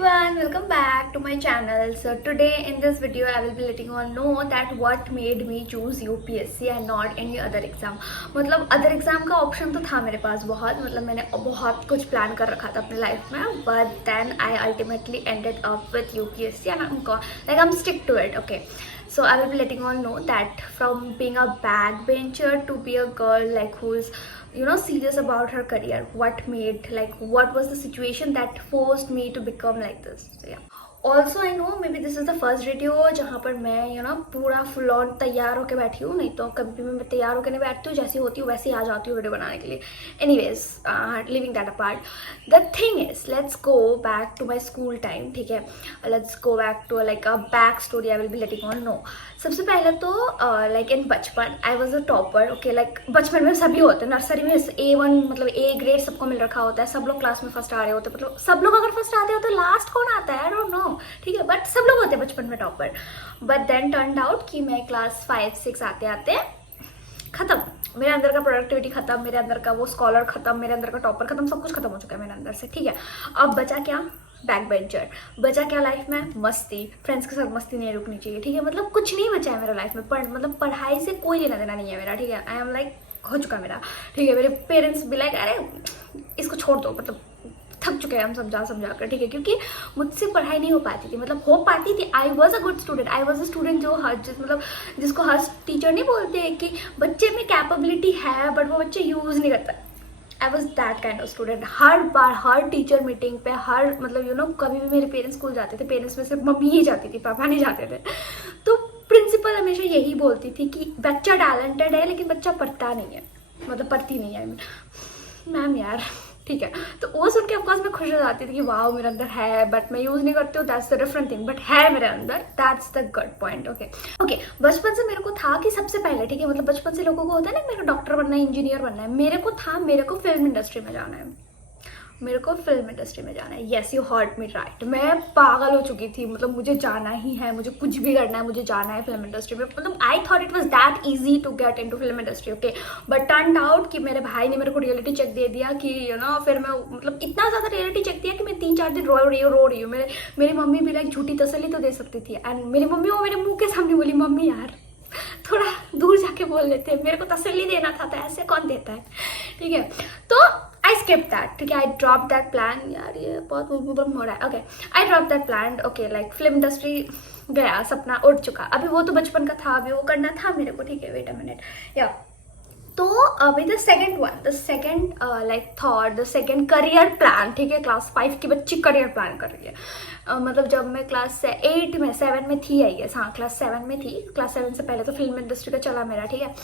everyone, welcome back to my channel. So today in this video I will be letting you all know that what made me choose UPSC and not any other exam. मतलब other exam का option तो था मेरे पास बहुत, मतलब मैंने बहुत कुछ plan कर रखा था अपने life में, but then I ultimately ended up with UPSC and I'm stick to it. Okay, so I will be letting you all know that from being a backbencher to be a girl like who's serious about her career, what was the situation that forced me to become like this. So yeah, also I know may be this is the first video जहाँ पर मैं पूरा full on तैयार होकर बैठी हूँ. नहीं तो कभी भी मैं तैयार होकर नहीं बैठती हूँ, जैसी होती हूँ वैसे ही आ जाती हूँ वीडियो बनाने के लिए. Anyways, living that apart, the thing is let's go back to my school time. ठीक है, let's go back to like a back story I will be letting on no. सबसे पहले तो लाइक इन बचपन I was a topper. Okay, like बचपन में सभी होते हैं, नर्सरी में A1 मतलब A ग्रेड सबको मिल रखा होता है, सब लोग क्लास में फर्स्ट आ रहे होते हैं. मतलब सब लोग अगर फर्स्ट आते हो तो लास्ट कौन आता है, आई डोंट नो. ठीक है, बट सब लोग होते हैं बचपन में topper. But then turned out कि मैं क्लास 5-6 आते आते खत्म, मेरे अंदर का प्रोडक्टिविटी खत्म, मेरे अंदर का वो स्कॉलर खत्म, मेरे अंदर का टॉपर खत्म, सब कुछ खत्म हो चुका है मेरे अंदर से. ठीक है, अब बचा क्या? Back bencher. बचा क्या लाइफ में? मस्ती. फ्रेंड्स के साथ मस्ती नहीं रुकनी चाहिए. ठीक है, मतलब कुछ नहीं बचा है मेरा लाइफ में. मतलब पढ़ाई से कोई लेना देना नहीं है मेरा. ठीक है, आई एम लाइक हो चुका मेरा. ठीक है, मेरे पेरेंट्स भी लाइक अरे इसको छोड़ दो, मतलब थक चुके हैं हम समझा कर. ठीक है, क्योंकि मुझसे पढ़ाई नहीं हो पाती थी, मतलब हो पाती थी. आई was a good student. I was a student जो जिसको हर टीचर नहीं बोलते हैं कि बच्चे में कैपेबिलिटी है बट वो बच्चे यूज नहीं करता. I was that kind of student. Her bar her teacher meeting पे मतलब कभी भी मेरे पेरेंट्स स्कूल जाते थे, पेरेंट्स में सिर्फ मम्मी ही जाती थी, पापा नहीं जाते थे. तो प्रिंसिपल हमेशा यही बोलती थी कि बच्चा टैलेंटेड है लेकिन बच्चा पढ़ता नहीं है, मतलब पढ़ती नहीं है मैम यार. ठीक है, तो वो सुन के ऑफकोर्स मैं खुश हो जाती थी कि वाह मेरे अंदर है बट मैं यूज नहीं करती हूँ, that's the different thing. But है मेरे अंदर, that's the good point. Okay, बचपन से मेरे को था कि सबसे पहले, ठीक है, मतलब बचपन से लोगों को होता है ना मेरे को डॉक्टर बनना है, इंजीनियर बनना है. मेरे को फिल्म इंडस्ट्री में जाना है. Yes, you hurt me right. मैं पागल हो चुकी थी, मतलब मुझे जाना ही है, मुझे कुछ भी करना है, मुझे जाना है फिल्म इंडस्ट्री में. मतलब I thought it was that easy to get into film industry. Okay, but turned out कि मेरे भाई ने मेरे को रियलिटी चेक दे दिया कि फिर मैं मतलब इतना ज़्यादा रियलिटी चेक दिया कि मैं 3-4 दिन रो रही हूँ. मेरी मम्मी भी लाइक झूठी तसल्ली तो दे सकती थी, एंड मेरी मम्मी वो मेरे मुंह के सामने बोली मम्मी यार थोड़ा दूर जाके बोल लेते हैं, मेरे को तसल्ली देना था, तो ऐसे कौन देता है. ठीक है, तो आई स्किप दैट. ठीक है, आई ड्रॉप दैट प्लान. यार ये बहुत प्रॉब्लम हो रहा है. Okay, I drop that plan. Okay, like film industry गया, सपना उड़ चुका. अभी वो तो बचपन का था, अभी वो करना था मेरे को. ठीक है, वेट अ मिनट. या तो अभी the second thought, the second career plan. ठीक है, क्लास 5 की बच्ची करियर प्लान कर रही है. मतलब जब मैं क्लास 7 में थी, आई गेस, हाँ क्लास 7 में थी. क्लास 7 से पहले तो फिल्म इंडस्ट्री का चला मेरा. ठीक है,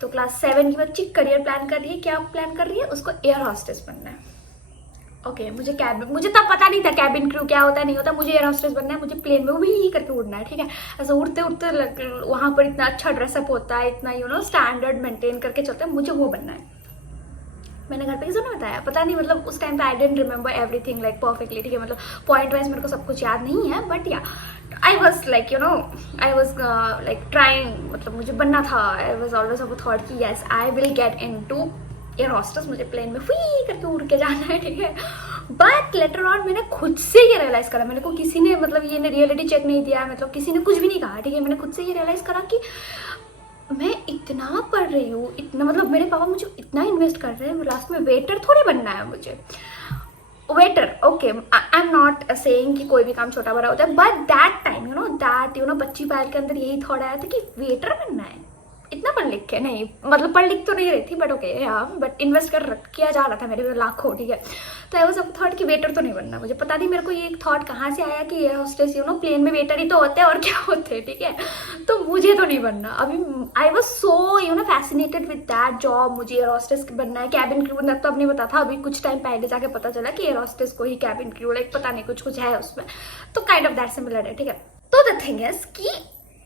तो क्लास 7 की बच्ची करियर प्लान कर रही है. क्या प्लान कर रही है? उसको एयर हॉस्टेस बनना है. ओके, मुझे तब पता नहीं था कैबिन क्रू क्या होता है नहीं होता. मुझे एयर हॉस्टेस बनना है, मुझे प्लेन में वो ही करके उड़ना है. ठीक है, ऐसे उड़ते वहाँ पर इतना अच्छा ड्रेसअप होता है, इतना स्टैंडर्ड मेंटेन करके चलता है, मुझे वो बनना है. मैंने घर पे किसी ने बताया, पता नहीं, मतलब उस टाइम पे I didn't remember everything like perfectly. ठीक है, मतलब पॉइंट वाइज मेरे को सब कुछ याद नहीं है, but yeah I was like I was like trying, मतलब मुझे बनना था. I was always of thought कि yes I will get into air hostess, मुझे प्लेन में फुई करके उड़ के जाना है. ठीक है, बट लेटर ऑन मैंने खुद से ये रियलाइज करा, मेरे को किसी ने मतलब ये रियलिटी चेक नहीं दिया, मतलब किसी ने कुछ भी नहीं कहा. ठीक है, मैंने खुद से ये रियलाइज करा कि मैं इतना पढ़ रही हूँ, इतना मतलब मेरे पापा मुझे इतना इन्वेस्ट कर रहे हैं, लास्ट में वेटर थोड़ी बनना है मुझे. Waiter, okay, I am not saying कि कोई भी काम छोटा बड़ा होता है, बट दैट टाइम बच्ची पायल के अंदर यही थॉट आया था कि वेटर बनना है. इतना पढ़ लिख के नहीं, मतलब पढ़ लिख तो नहीं रही थी, बट ओके हाँ, बट इन्वेस्ट किया जा रहा था मेरे लाखों. ठीक है, तो आई वाज अ थॉट कि वेटर तो नहीं बनना मुझे. पता नहीं मेरे को ये थॉट कहाँ से आया कि एयर हॉस्टेस प्लेन में वेटर ही तो होते हैं और क्या होते हैं. ठीक है, तो मुझे तो नहीं बनना. अभी I was so fascinated with that job. मुझे एयर हॉस्टेस बनना है. कैबिन क्रू बनना तो अब नहीं पता था, अभी कुछ टाइम पहले जाके पता चला कि एयर हॉस्टेस को ही कैबिन क्रू लाइक पता नहीं कुछ है उसमें, तो काइंड ऑफ दैट सिमिलर है. ठीक है, तो द थिंग इज कि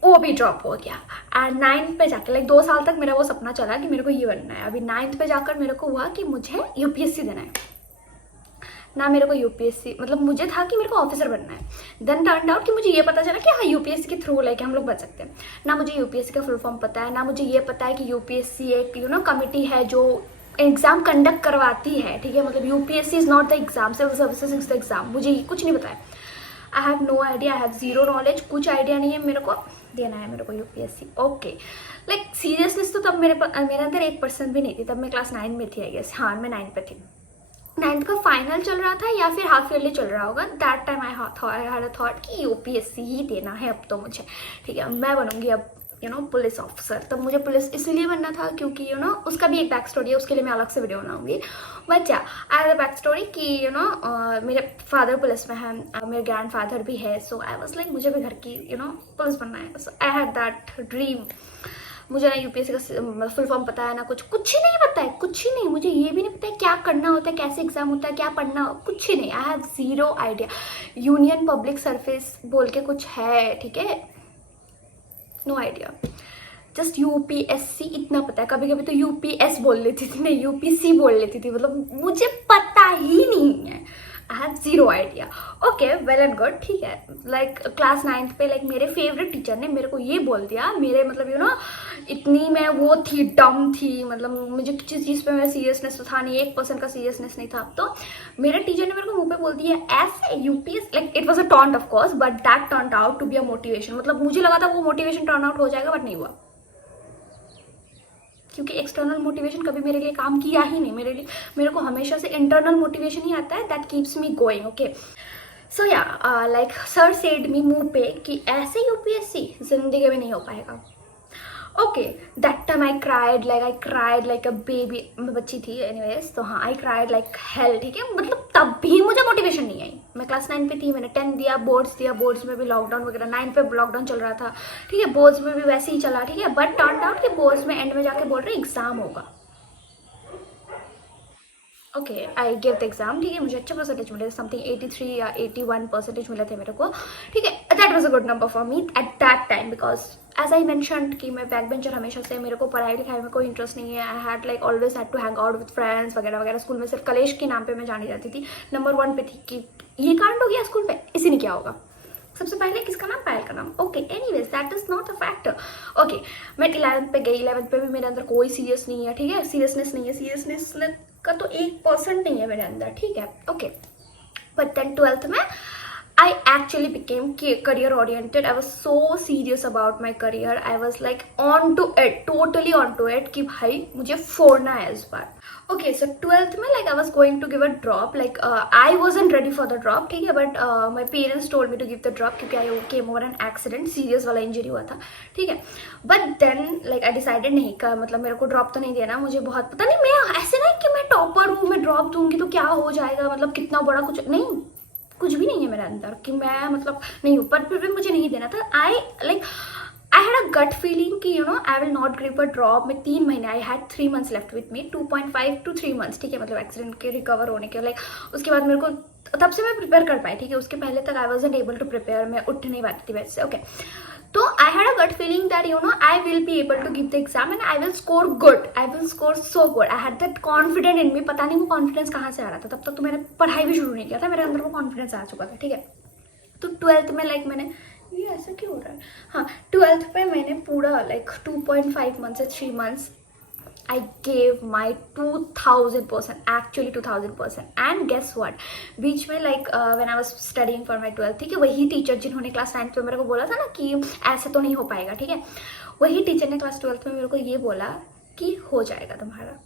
वो भी ड्रॉप हो गया. एंड 9th पे जाकर लाइक 2 साल तक मेरा वो सपना चला कि मेरे को ये बनना है. अभी 9th पे जाकर मेरे को हुआ कि मुझे यूपीएससी देना है. ना मेरे को यूपीएससी, मतलब मुझे था कि मेरे को ऑफिसर बनना है. देन टर्न्ड आउट कि मुझे ये पता चला कि हाँ यूपीएससी के थ्रू लाइक हम लोग बन सकते हैं. ना मुझे यूपीएससी का फुल फॉर्म पता है, ना मुझे ये पता है कि यूपीएससी एक कमिटी है जो एग्जाम कंडक्ट करवाती है, ठीक है, मतलब UPSC is not the exam, civil services is the exam. मुझे ये कुछ नहीं पता है, I have no idea, I have zero knowledge, कुछ आइडिया नहीं है मेरे को, देना है मेरे को यूपीएससी। ओके, लाइक सीरियसनेस तो तब मेरे अंदर 1% भी नहीं थी, तब मैं क्लास 9 में थी आई गेस, हाँ मैं 9 पे थी, 9th का फाइनल चल रहा था या फिर हाफ ईयरली चल रहा होगा। That time I had a thought कि यूपीएससी ही देना है अब तो मुझे, ठीक है, मैं बनूंगी अब पुलिस ऑफिसर। तब मुझे पुलिस इसलिए बनना था क्योंकि उसका भी एक बैक स्टोरी है, उसके लिए मैं अलग से वीडियो बनाऊंगी। But yeah I have a back story कि मेरे फादर पुलिस में है, मेरे ग्रैंड फादर भी है, सो आई वाज लाइक मुझे भी घर की पुलिस बनना है, सो आई हैड दैट ड्रीम। मुझे ना यूपीएससी का फुल फॉर्म पता है ना कुछ ही नहीं पता है, कुछ ही नहीं, मुझे ये भी नहीं पता है क्या करना होता है, कैसे एग्जाम होता है, क्या पढ़ना, कुछ ही नहीं, आई have zero idea. Union public service बोल के कुछ है, ठीक है, नो आइडिया, जस्ट यूपीएससी इतना पता है। कभी कभी तो यूपीएस बोल लेती थी, नहीं यूपीसी बोल लेती थी, मतलब मुझे पता ही नहीं है, I have zero idea. Okay, well and good, ठीक है। लाइक क्लास 9th पे लाइक मेरे फेवरेट टीचर ने मेरे को ये बोल दिया, मेरे मतलब इतनी मैं वो थी, डम थी, मतलब मुझे किसी चीज़ पे मेरा सीरियसनेस तो था नहीं, 1% का सीरियसनेस नहीं था। तो मेरे टीचर ने मेरे को मुंह पे बोल दिया ऐसे UPS, like it was a taunt of course, but that turned out to be a motivation. मतलब मुझे लगा था वो मोटिवेशन टर्न आउट हो जाएगा, बट नहीं हुआ, क्योंकि एक्सटर्नल मोटिवेशन कभी मेरे लिए काम किया ही नहीं। मेरे को हमेशा से इंटरनल मोटिवेशन ही आता है, that keeps me going. Okay, so yeah like sir said मी मुंह पे कि ऐसे यूपीएससी जिंदगी में नहीं हो पाएगा। Okay, that time I cried like a baby, मैं बच्ची थी एनीवेज, तो हाँ आई क्राइड लाइक हेल, ठीक है, मतलब तब भी मुझे मोटिवेशन नहीं आई। मैं क्लास 9 पे थी, मैंने 10 दिया, बोर्ड्स में भी लॉकडाउन वगैरह, 9 पे लॉकडाउन चल रहा था, ठीक है, बोर्ड्स में भी वैसे ही चला, ठीक है, बट टर्न आउट कि बोर्ड्स में एंड में जाके बोल रहे एग्जाम होगा। Okay, I give the exam, ठीक है, मुझे अच्छा परसेंटेज मिले, समथिंग 83 या 81% मिले थे मेरे को, ठीक है, that was a good number for me at that time, because as I mentioned कि मैं बैक बेंचर हमेशा से, मेरे को पढ़ाई लिखाई में कोई इंटरेस्ट नहीं है। I had like always had to hang out with friends वगैरह वगैरह। स्कूल में सिर्फ कलेश के नाम पे मैं जानी जाती थी, नंबर 1 पे थी कि ये कांड हो गया स्कूल में, इसी ने क्या होगा, सबसे पहले किसका नाम, पायल का नाम। Okay, anyways that is not a factor. Okay, मैं 11th पे गई, 11th पे भी मेरे अंदर कोई सीरियस नहीं है, ठीक है, सीरियसनेस नहीं है, सीरियसनेस का तो 1% नहीं है मेरे अंदर, ठीक है। ओके, बट देन 12th में I actually became career oriented. I was so serious about my career. I was like on to it, totally on to it कि भाई मुझे फोड़ना है इस बार। Okay, so 12th में like I was going to give a drop. Like I wasn't ready for the drop, ठीक है, but my parents told me to give the drop क्योंकि I came over an accident, serious वाला injury हुआ था, ठीक है। But then like I decided नहीं का मतलब मेरे को ड्रॉप तो नहीं देना, मुझे बहुत पता नहीं, मैं ऐसे नहीं कि मैं टॉपर हूँ, मैं ड्रॉप दूंगी तो क्या हो जाएगा, मतलब कितना बड़ा कुछ नहीं, कुछ भी नहीं है मेरे अंदर कि मैं मतलब नहीं हूँ, पर फिर भी मुझे नहीं देना था। आई हैड अ गट फीलिंग कि I will not give a drop. मैं 3 महीने, I had 3 months left with me, 2.5 to 3 months, ठीक है, मतलब एक्सीडेंट के रिकवर होने के, लाइक उसके बाद मेरे को तब से मैं प्रिपेयर कर पाई, ठीक है, उसके पहले तक I wasn't able to prepare, मैं उठ नहीं पाती थी वैसे। ओके, तो I had a gut feeling that I will be able to give the exam and I will score good, I will score so good. I had that confident in me, पता नहीं वो confidence कहाँ से आ रहा था, तब तक तो मैंने पढ़ाई भी शुरू नहीं किया था, मेरे अंदर वो कॉन्फिडेंस आ चुका था, ठीक है। तो 12th में लाइक मैंने, ये ऐसा क्यों हो रहा है, हाँ 12th पे मैंने पूरा लाइक 2.5 months से 3 months I gave my 2000%, actually 2000%, and guess what, बीच में like when I was studying for my 12th, ठीक है, वही टीचर जिन्होंने क्लास 9th में मेरे को बोला था ना कि ऐसा तो नहीं हो पाएगा, ठीक है, वही टीचर ने क्लास 12th में मेरे को ये बोला कि हो जाएगा तुम्हारा।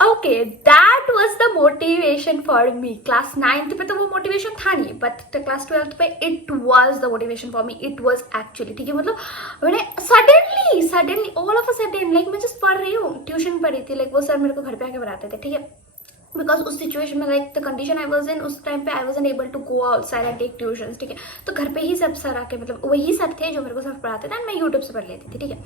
Okay, that was the motivation for me. Class 9th पे तो वो मोटिवेशन था नहीं, बट क्लास 12th पे it was the motivation for me, it was actually, ठीक है, मतलब मैंने suddenly all of a sudden like मैं जस्ट पढ़ रही हूँ, ट्यूशन पढ़ी थी, लाइक वो सर मेरे को घर पे आके पढ़ाते थे, ठीक है, बिकॉज उस सिचुएशन में like the condition I was in, उस टाइम पे I wasn't able to go outside and take tuitions, ठीक है, तो घर पे ही सब सर आके मतलब वही सर थे जो मेरे को सब पढ़ाते थे एंड मैं यूट्यूब से पढ़ लेती थी, ठीक है,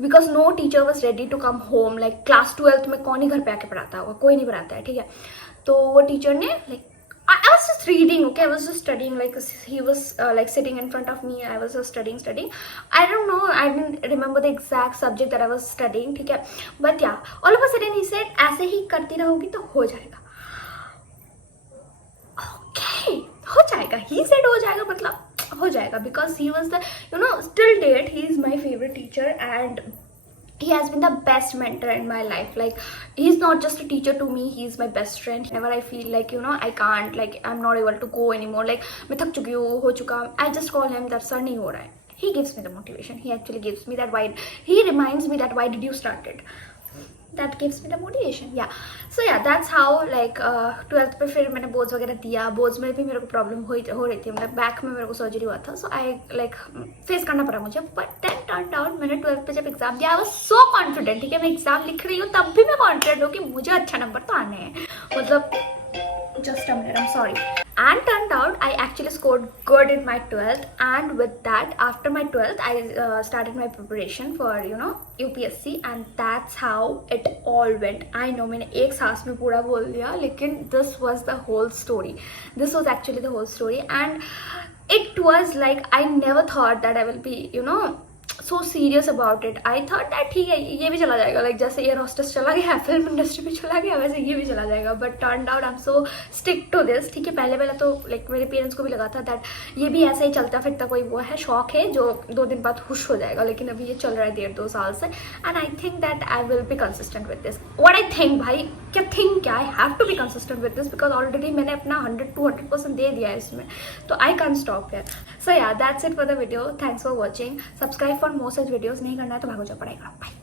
because no teacher was ready to come home. Like class 12th में कौन ही घर पे आके पढ़ाता होगा, कोई नहीं पढ़ाता है, ठीक है, तो वो टीचर ने like I was just reading, okay, I was just studying, like he was like sitting in front of me, I was just studying, I don't know, I didn't remember the exact subject that I was studying, ठीक है, but yeah, all of a sudden he said ऐसे ही करती रहोगी तो हो जाएगा। Okay, हो जाएगा, he said हो जाएगा, मतलब हो जाएगा, because he was the still date he is my favorite teacher and he has been the best mentor in my life. Like, he's not just a teacher to me, he's my best friend. Whenever I feel like, you know, I can't, like I'm not able to go anymore, like मैं थक चुकी हूँ, हो चुका, I just call him that sir नहीं हो रहा है. He gives me the motivation. He actually gives me that why. He reminds me that why did you start it. That gives me the motivation. Yeah. So yeah, that's how like 12th पे फिर मैंने boards वगैरह दिया. Boards में भी मेरे को problem हो रही थी, मतलब बैक में मेरे को सर्जरी हुआ था, सो आई लाइक फेस करना पड़ा मुझे. बट देन टर्न आउट मैंने 12th पे जब एग्जाम दिया, आई वाज सो कॉन्फिडेंट. ठीक है, मैं एग्जाम लिख रही हूँ तब भी मैं कॉन्फिडेंट हूँ कि मुझे अच्छा नंबर तो आने हैं. मतलब just a minute, I'm sorry. And turned out I actually scored good in my 12th, and with that after my 12th I started my preparation for, you know, UPSC, and that's how it all went. I know मैंने एक सांस में पूरा बोल दिया, लेकिन this was the whole story. This was actually the whole story, and it was like I never thought that I will be, you know, so serious about it. I thought that ठीक है ये भी चला जाएगा, like जैसे air hostess चला गया, film industry में चला गया, वैसे ये भी चला जाएगा. But turn out I am so stick to this. ठीक है, पहले तो लाइक मेरे पेरेंट्स को भी लगा था दैट ये भी ऐसा ही चलता फिरता कोई वो है, शौक है जो 2 दिन बाद खुश हो जाएगा, लेकिन अभी ये चल रहा है 1.5-2 साल से. And I think that I will be consistent with this. What I think, भाई क्या थिंक, क्या I have to be consistent with this, because already मैंने अपना 100-200% दे दिया है इसमें, तो I can stop here. So yeah that's it for the video. Thanks for watching. Subscribe for more such videos. नहीं करना है तो भागो जा पड़ेगा. बाय.